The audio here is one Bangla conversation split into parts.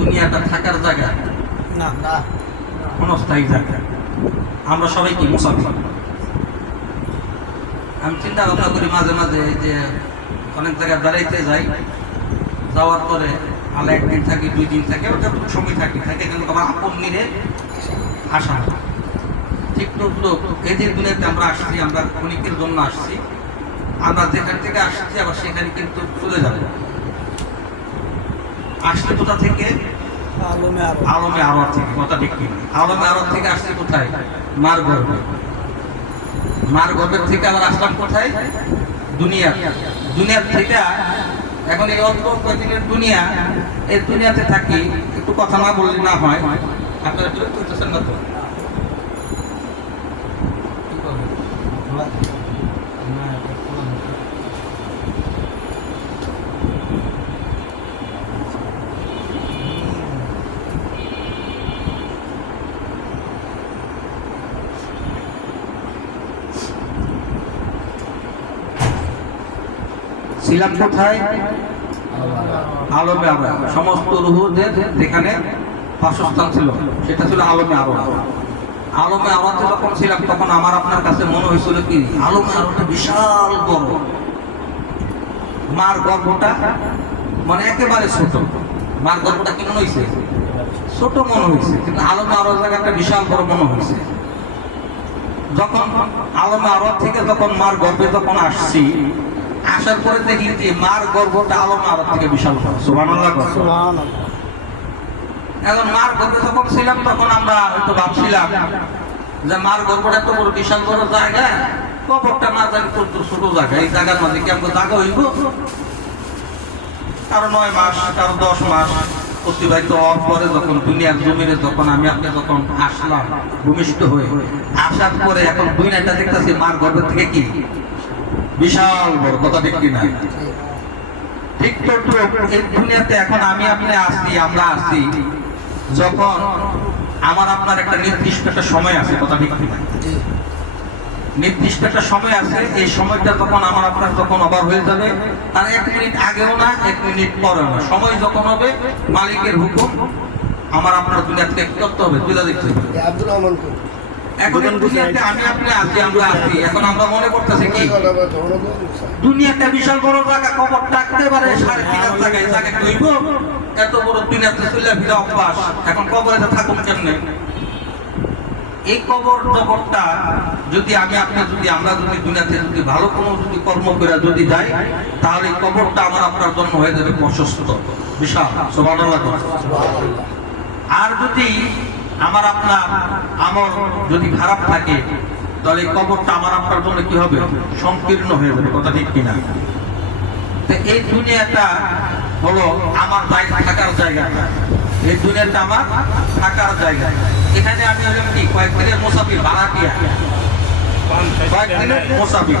দুনিয়াটা থাকার জায়গা? না না। ক্ষণস্থায়ী জায়গা? আমরা সবাই কি মুসাফির? আমি চিন্তা ভাবনা করি মাঝে মাঝে যে অনেক জায়গায় বেড়াইতে যাই যাওয়ার পরে আলা একদিন থাকি দুই দিন থাকে ওটা সময় থাকি থাকে কিন্তু আমার আপন নিরে আসা। ঠিক তো এই যে দুনিয়াতে আমরা আসছি আমরা অনেকের জন্য আসছি। আমরা যেখান থেকে আসছি আবার সেখানে কিন্তু চলে যাব। আসলে কোথা থেকে? আলমে আরব। থেকে কথা ঠিক কি আলমে আরব থেকে আসছে কোথায়? মার গর্ভে মার গর্ভের থেকে আবার আসলাম কোথায়? দুনিয়া দুনিয়ার থেকে এখন এই অল্প কয়েকদিনের দুনিয়া এই দুনিয়াতে থাকি একটু কথা না বললে না হয়। আপনারা বিরক্ত হতেছেন না তো কি করবেন? না, এটা খোলা নেই। ছিলাম কোথায়? আলমে আমরা সমস্ত রুহুদের যেখানে বাসস্থান ছিল, সেটা ছিল আলমে আরও আলমে আরতে যখন ছিলাম তখন আমার আপনার কাছে মনে হয়েছিল কি? আলমে আরোটা বিশাল বড় মার গর্ভটা মানে একেবারে ছোট। মার গর্ভটা কি মনে হয়েছে? ছোট মনে হয়েছে, কিন্তু আলমে আরও জায়গাটা বিশাল বড় মনে হয়েছে। যখন আলমে আরব থেকে যখন মার গর্ভে যখন আসছি আসার পরে দেখি যে মার গর্ভটা আলমে আরব থেকে বিশাল এখন মার গর্ভে যখন ছিলাম তখন আমরা হয়তো ভাবছিলাম যে মার গর্ভটা তো বড় বিশাল বড় জায়গা কবরটা না জানি তোর তো ছোট জায়গা এই জায়গার মধ্যে কি জায়গা হইব? কারও নয় মাস কারও দশ মাস অতিবাহিত হওয়ার পরে যখন দুনিয়ার জমিনে যখন আমি আপনি যখন আসলাম ভূমিষ্ঠ হয়ে আসার পরে এখন দুনিয়াটা দেখতেছি মার গর্ভের থেকে কি? বিশাল বড়, কথা ঠিক কিনা? ঠিক তো এই দুনিয়াতে এখন আমি আপনি আসছি, আমরা আসছি। যখন আমার আপনার একটা নির্দিষ্ট একটা সময় আছে, কথা ঠিক কিনা? নির্দিষ্ট একটা সময় আছে, এই সময়টা তখন আমার আপনার যখন অবার হয়ে যাবে, তার এক মিনিট আগেও না, এক মিনিট পরেও না। সময় যখন হবে, মালিকের হুকুম, আমার আপনার দুনিয়া থেকে করতে হবে, তুলে দেখতে হবে। আব্দুল রহমান এখন দুনিয়াতে আমি আপনি আছি আমরা আছি। এখন আমরা মনে করতেছি কি? দুনিয়াটা বিশাল বড় জায়গা কবর ডাকতে পারে সাড়ে তিন হাজার জায়গায় জায়গা কইব এত বড় দুনিয়াতে চলে ফিরে অভ্যাস। এখন কবরে থাকুন কেমনে? এই কবর জগৎটা যদি আমি আপনি যদি আমরা যদি দুনিয়াতে যদি ভালো কোনো যদি কর্ম করে যদি যাই তাহলে এই কবরটা আমার আপনার জন্য হয়ে যাবে প্রশস্ত। বিশাল। আর যদি আমার আপনার আমল যদি খারাপ থাকে, তাহলে কবরটা আমার আপনার জন্য কি হবে? সংকীর্ণ হয়ে যাবে, কথা ঠিক কিনা? তো এই দুনিয়াটা হলো আমার জায়গা থাকার জায়গা। এই দুনিয়াটা আমার থাকার জায়গা। এখানে আমি হলাম কি? কয়েকদিনের মুসাফির ভাড়াটিয়া কয়েকদিনের মুসাফির।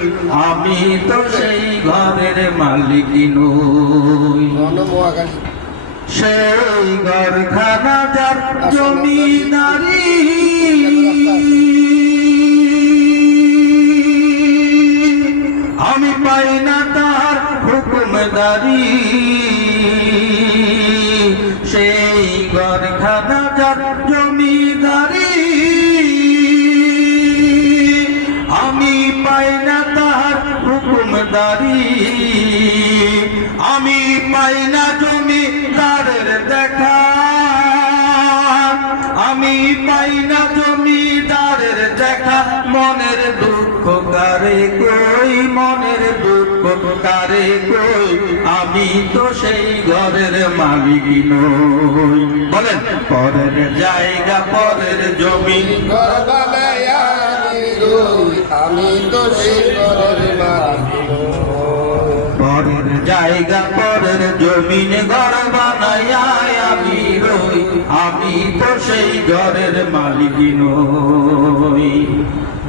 আমি তো সেই ঘরের মালিক নই। সেই ঘরখানা যার জমিদারি। আমি পাই না তার হুকুমদারি। সেই ঘরখানা যার হুকুমদারি আমি পাই না জমিদারের দেখা। আমি পাই না জমিদারের দেখা। মনের দুঃখ কারে কই, মনের দুঃখ কারে কই? আমি তো সেই ঘরের মালিক নই। বলেন, পরের জায়গা, পরের জমি। আমি তো সেই ঘরের মালিক জায়গা পরের জমিন ঘর বানাইয়া আমি রই, আমি তো সেই ঘরের মালিক নই।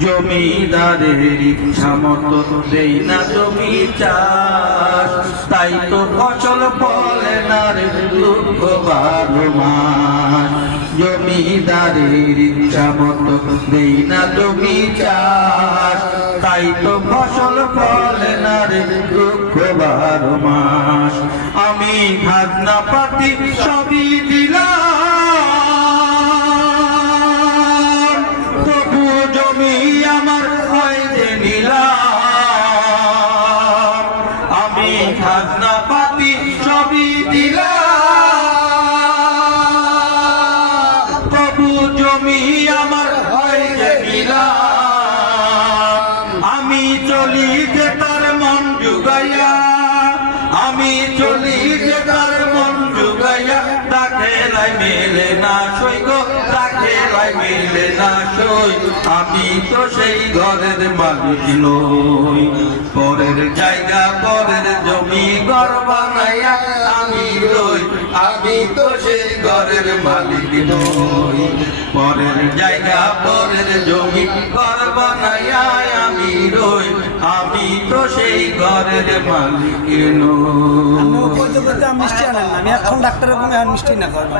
জমিদারের ইচ্ছা মতো দেই না জমি চাষ, তাই তো ফসল ফলে না রে দুঃখ বারো মাস। জমিদারের ইচ্ছা মতো দেই না জমি চাষ। তাই তো ফসল ফলে না রে, দুঃখ বারো মাস। আমি খাজনা পাতি সবই দিলাম। তবু জমি আমার হয় যে নিলাম। আমি খাজনা পাতি সবই দিলাম। লাই না সই, আমি তো সেই ঘরের মালিক নই। পরের জায়গা, পরের জমি ঘর বানাইয়া আমি রই, আমি তো সেই ঘরের মালিক নই। পরের জায়গা, পরের জমি ঘর বানাইয়া আমি রই, আমি তো সেই ঘরের মালিক নই। আমি এখন ডাক্তারের মিষ্টি না খাওয়াবো